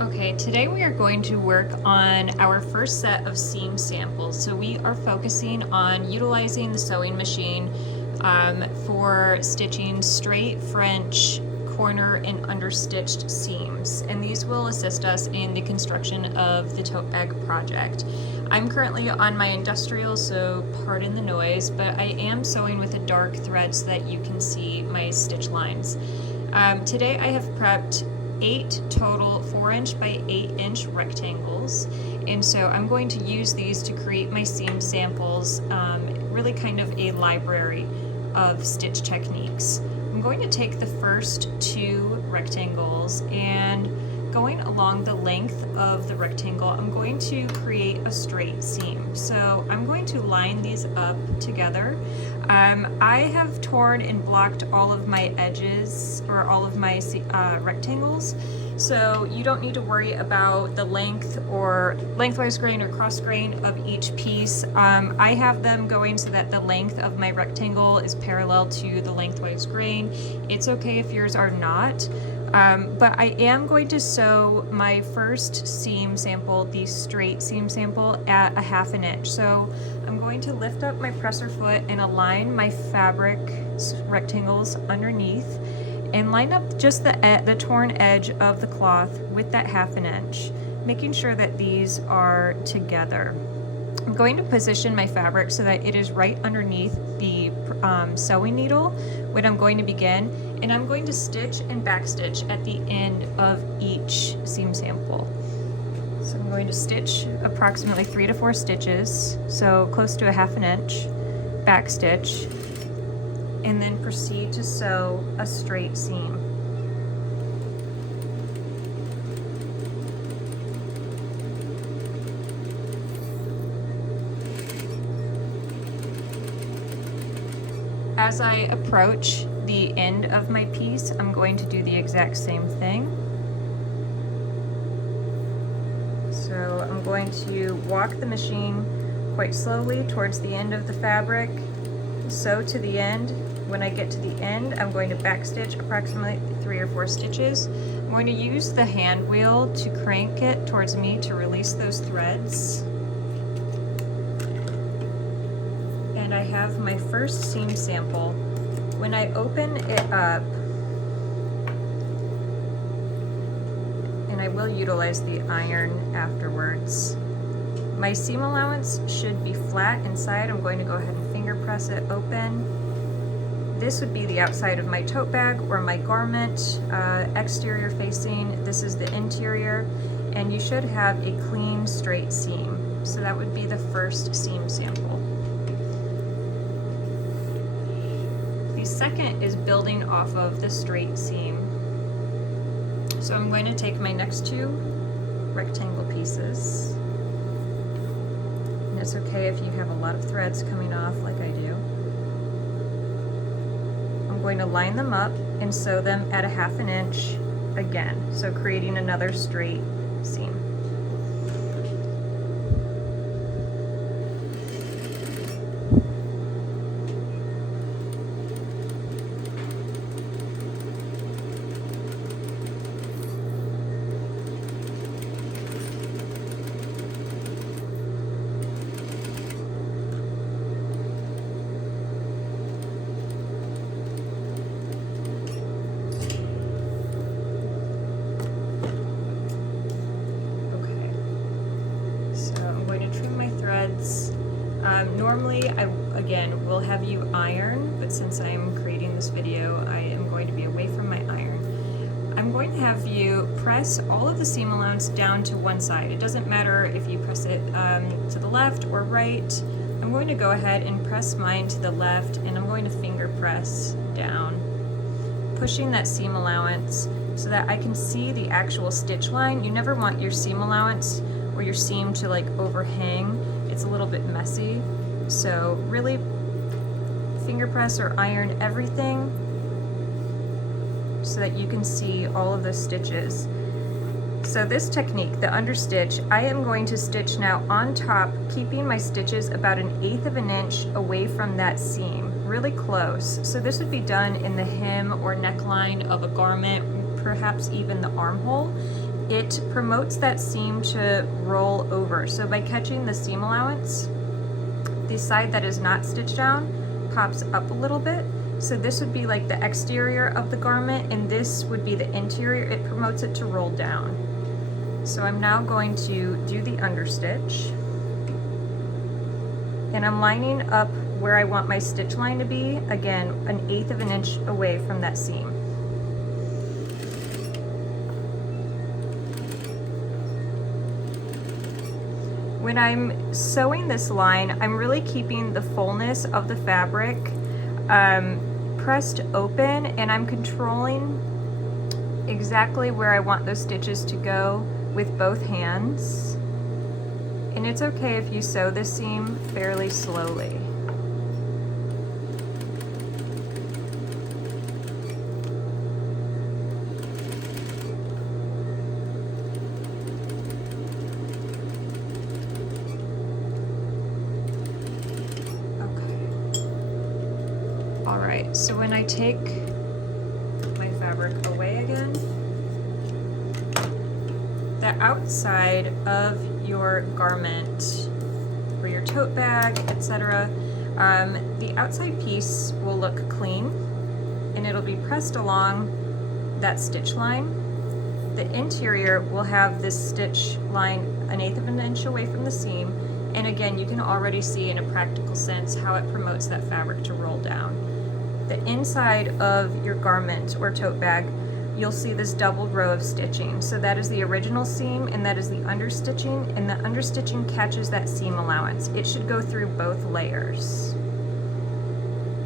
Okay, today we are going to work on our first set of seam samples. So we are focusing on utilizing the sewing machine for stitching straight French corner and understitched seams, and these will assist us in the construction of the tote bag project. I'm currently on my industrial, so pardon the noise, but I am sewing with a dark thread so that you can see my stitch lines. Today I have prepped 8 total 4-inch by 8-inch rectangles, and so I'm going to use these to create my seam samples, really kind of a library of stitch techniques. I'm going to take the first 2 rectangles, and going along the length of the rectangle, I'm going to create a straight seam. So I'm going to line these up together. I have torn and blocked all of my edges, or all of my rectangles, so you don't need to worry about the length or lengthwise grain or cross grain of each piece. I have them going so that the length of my rectangle is parallel to the lengthwise grain. It's okay if yours are not. But I am going to sew my first seam sample, the straight seam sample, at a 1/2 inch. So I'm going to lift up my presser foot and align my fabric rectangles underneath and line up just the torn edge of the cloth with that 1/2 inch, making sure that these are together. I'm going to position my fabric so that it is right underneath the sewing needle when I'm going to begin, and I'm going to stitch and backstitch at the end of each seam sample. So I'm going to stitch approximately 3 to 4 stitches, so close to a 1/2 inch, backstitch, and then proceed to sew a straight seam. As I approach the end of my piece, I'm going to do the exact same thing. So I'm going to walk the machine quite slowly towards the end of the fabric, sew to the end. When I get to the end, I'm going to backstitch approximately 3 or 4 stitches. I'm going to use the hand wheel to crank it towards me to release those threads. And I have my first seam sample. When I open it up, and I will utilize the iron afterwards, my seam allowance should be flat inside. I'm going to go ahead and finger press it open. This would be the outside of my tote bag or my garment, exterior facing. This is the interior, and you should have a clean, straight seam. So that would be the first seam sample. The second is building off of the straight seam. So I'm going to take my next 2 rectangle pieces. And it's okay if you have a lot of threads coming off like I do. I'm going to line them up and sew them at a 1/2 inch again, so creating another straight seam. Normally, I, again, will have you iron, but since I'm creating this video, I am going to be away from my iron. I'm going to have you press all of the seam allowance down to one side. It doesn't matter if you press it to the left or right. I'm going to go ahead and press mine to the left, and I'm going to finger press down, pushing that seam allowance so that I can see the actual stitch line. You never want your seam allowance or your seam to like overhang. It's a little bit messy. So really finger press or iron everything so that you can see all of the stitches. So this technique, the understitch, I am going to stitch now on top, keeping my stitches about 1/8 of an inch away from that seam, really close. So this would be done in the hem or neckline of a garment, perhaps even the armhole. it promotes that seam to roll over. So by catching the seam allowance, the side that is not stitched down pops up a little bit. So this would be like the exterior of the garment, and this would be the interior. It promotes it to roll down. So I'm now going to do the understitch. And I'm lining up where I want my stitch line to be, again, 1/8 of an inch away from that seam. When I'm sewing this line, I'm really keeping the fullness of the fabric pressed open, and I'm controlling exactly where I want those stitches to go with both hands. And it's okay if you sew the seam fairly slowly. Alright, so when I take my fabric away again, the outside of your garment or your tote bag, etc., the outside piece will look clean and it'll be pressed along that stitch line. The interior will have this stitch line 1/8 of an inch away from the seam, and again, you can already see in a practical sense how it promotes that fabric to roll down. The inside of your garment or tote bag, you'll see this double row of stitching. So that is the original seam and that is the understitching, and the understitching catches that seam allowance. It should go through both layers.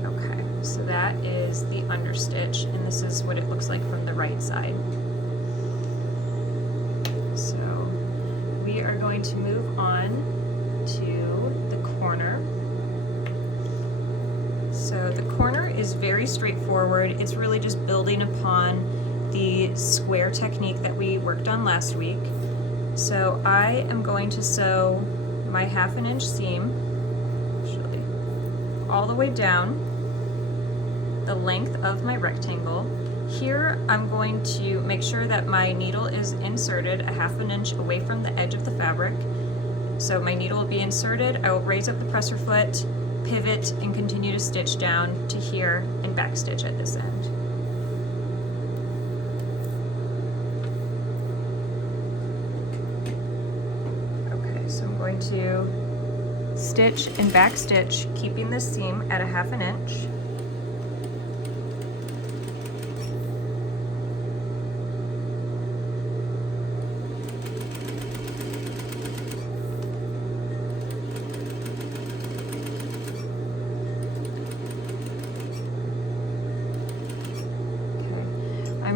Okay, so that is the understitch, and this is what it looks like from the right side. So we are going to move on to the corner. So the corner is very straightforward. It's really just building upon the square technique that we worked on last week. So I am going to sew my 1/2 inch seam, actually, all the way down the length of my rectangle. Here I'm going to make sure that my needle is inserted 1/2 inch away from the edge of the fabric. So my needle will be inserted, I will raise up the presser foot, pivot, and continue to stitch down to here and backstitch at this end. Okay, so I'm going to stitch and backstitch, keeping this seam at 1/2 inch.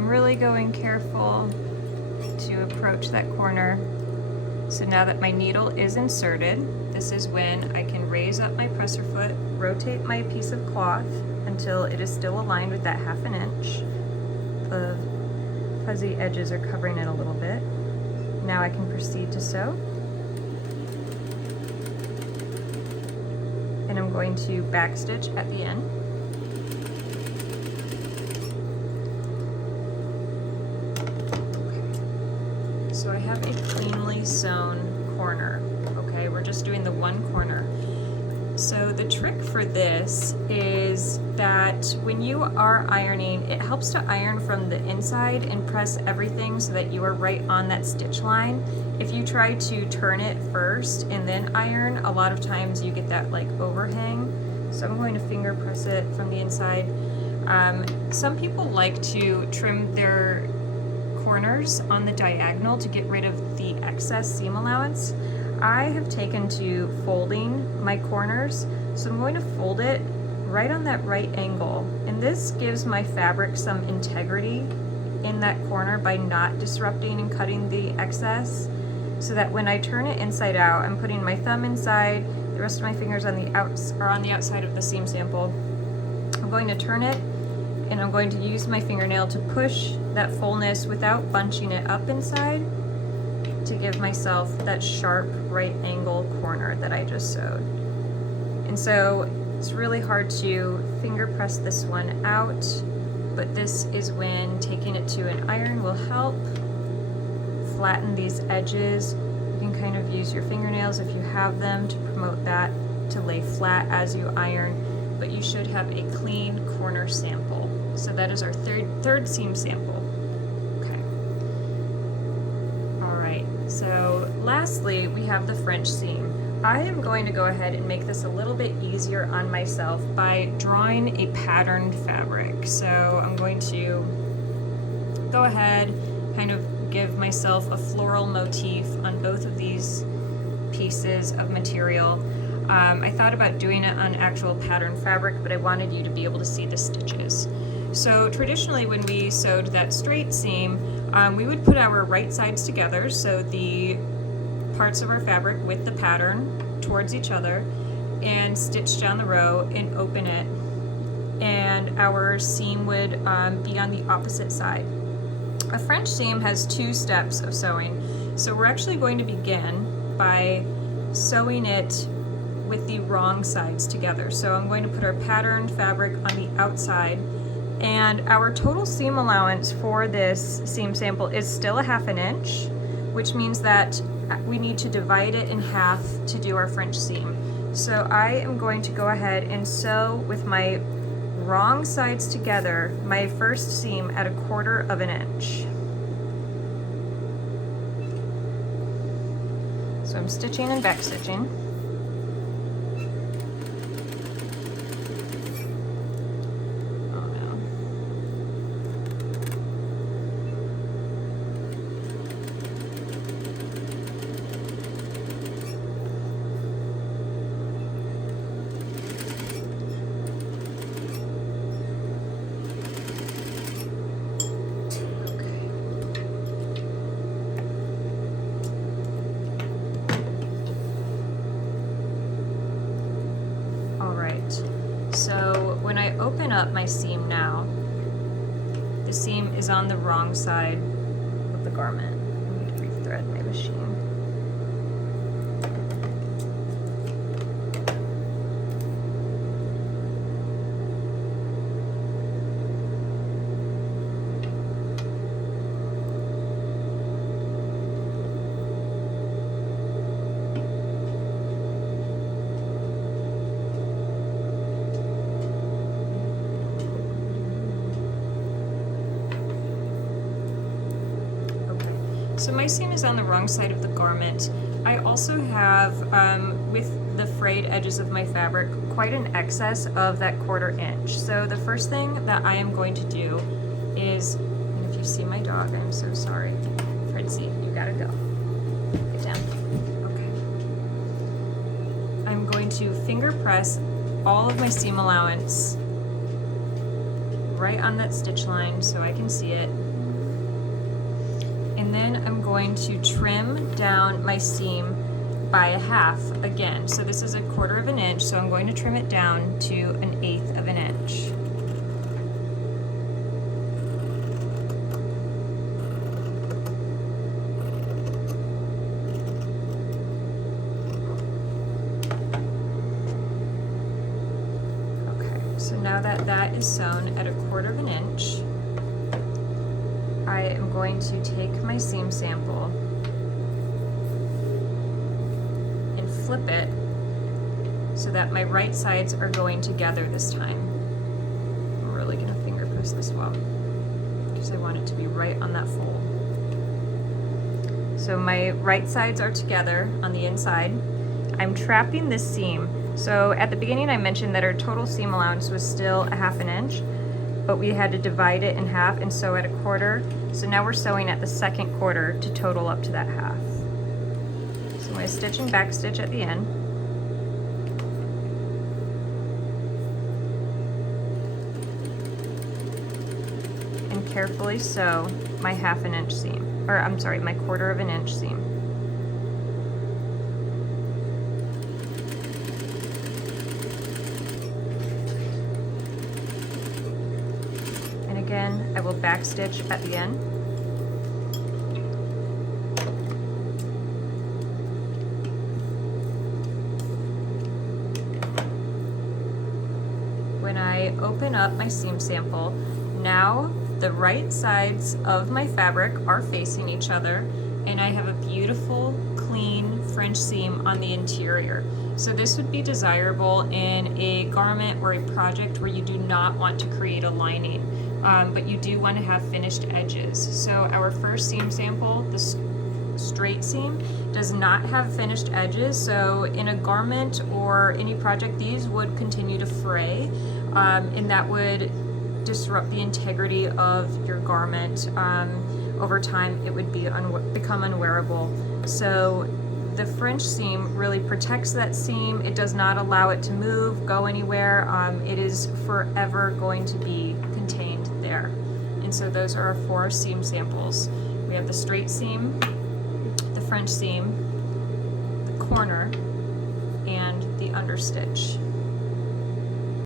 Really going careful to approach that corner. So now that my needle is inserted, this is when I can raise up my presser foot, rotate my piece of cloth until it is still aligned with that 1/2 inch. The fuzzy edges are covering it a little bit. Now I can proceed to sew. And I'm going to backstitch at the end. So I have a cleanly sewn corner, okay? We're just doing the one corner. So the trick for this is that when you are ironing, it helps to iron from the inside and press everything so that you are right on that stitch line. If you try to turn it first and then iron, a lot of times you get that like overhang. So I'm going to finger press it from the inside. Some people like to trim their corners on the diagonal to get rid of the excess seam allowance. I have taken to folding my corners, so I'm going to fold it right on that right angle, and this gives my fabric some integrity in that corner by not disrupting and cutting the excess, so that when I turn it inside out, I'm putting my thumb inside, the rest of my fingers on the outside of the seam sample. I'm going to turn it, and I'm going to use my fingernail to push that fullness without bunching it up inside to give myself that sharp right angle corner that I just sewed. And so it's really hard to finger press this one out, but this is when taking it to an iron will help flatten these edges. You can kind of use your fingernails if you have them to promote that, to lay flat as you iron, but you should have a clean corner sample. So that is our third seam sample. Okay. All right, so lastly, we have the French seam. I am going to go ahead and make this a little bit easier on myself by drawing a patterned fabric. So I'm going to go ahead, kind of give myself a floral motif on both of these pieces of material. I thought about doing it on actual pattern fabric, but I wanted you to be able to see the stitches. So traditionally when we sewed that straight seam, we would put our right sides together, so the parts of our fabric with the pattern towards each other, and stitch down the row and open it, and our seam would be on the opposite side. A French seam has 2 steps of sewing, so we're actually going to begin by sewing it with the wrong sides together. So I'm going to put our patterned fabric on the outside, and our total seam allowance for this seam sample is still 1/2 inch, which means that we need to divide it in half to do our French seam. So I am going to go ahead and sew with my wrong sides together my first seam at 1/4 inch. So I'm stitching and back stitching. So when I open up my seam now, the seam is on the wrong side of the garment. I need to rethread my machine. So my seam is on the wrong side of the garment. I also have, with the frayed edges of my fabric, quite an excess of that 1/4 inch. So the first thing that I am going to do is, and if you see my dog, I'm so sorry. Fritzy, you gotta go. Get down. Okay. I'm going to finger press all of my seam allowance right on that stitch line so I can see it. And then I'm going to trim down my seam by 1/2 again. So this is 1/4 inch, so I'm going to trim it down to 1/8 inch. Okay, so now that that is sewn at 1/4 inch, I am going to take my seam sample and flip it so that my right sides are going together this time. I'm really going to finger press this well because I want it to be right on that fold. So my right sides are together on the inside. I'm trapping this seam. So at the beginning I mentioned that our total seam allowance was still 1/2 inch, but we had to divide it in half and sew at 1/4. So now we're sewing at the second 1/4 to total up to that 1/2. So I'm going to stitch and back stitch at the end. And carefully sew my 1/2 inch seam, or I'm sorry, my 1/4 inch seam. Again, I will back stitch at the end. When I open up my seam sample, now the right sides of my fabric are facing each other, and I have a beautiful, clean French seam on the interior. So this would be desirable in a garment or a project where you do not want to create a lining, but you do want to have finished edges. So our first seam sample, the straight seam, does not have finished edges. So in a garment or any project, these would continue to fray, and that would disrupt the integrity of your garment. Over time, it would become unwearable. So the French seam really protects that seam. It does not allow it to move, go anywhere. It is forever going to be contained there. And so those are our 4 seam samples. We have the straight seam, the French seam, the corner, and the understitch.